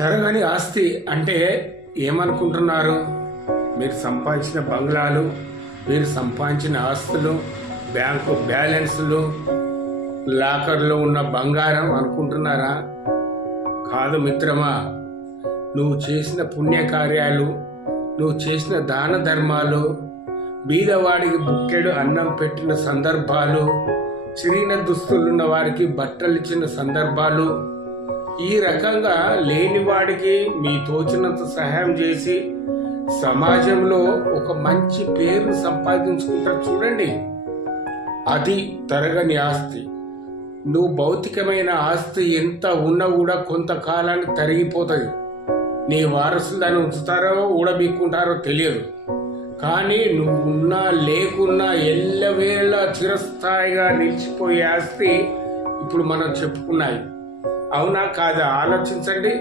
తరగని ఆస్తి అంటే ఏమనుకుంటున్నారు? మీరు సంపాదించిన బంగ్లాలు, మీరు సంపాదించిన ఆస్తులు, బ్యాంకు బ్యాలెన్స్లు, లాకర్లో ఉన్న బంగారం అనుకుంటున్నారా? కాదు మిత్రమా. నువ్వు చేసిన పుణ్యకార్యాలు, నువ్వు చేసిన దాన ధర్మాలు, బీదవాడికి బుక్కెడు అన్నం పెట్టిన సందర్భాలు, చిరిగిన దుస్తులున్న వారికి బట్టలు ఇచ్చిన సందర్భాలు, ఈ రకంగా లేనివాడికి మీ తోచినంత సహాయం చేసి సమాజంలో ఒక మంచి పేరు సంపాదించుకుంటారు చూడండి, అది తరగని ఆస్తి. నువ్వు భౌతికమైన ఆస్తి ఎంత ఉన్నా కూడా కొంతకాలానికి తరిగిపోతుంది. నీ వారసులు దాన్ని ఉంచుతారో ఊడబీక్కుంటారో తెలియదు. కానీ నువ్వు ఉన్నా లేకున్నా ఎల్లవేళ చిరస్థాయిగా నిలిచిపోయే ఆస్తి ఇప్పుడు మనం చెప్పుకున్నాయి. అవునా కాదా? ఆలోచించండి.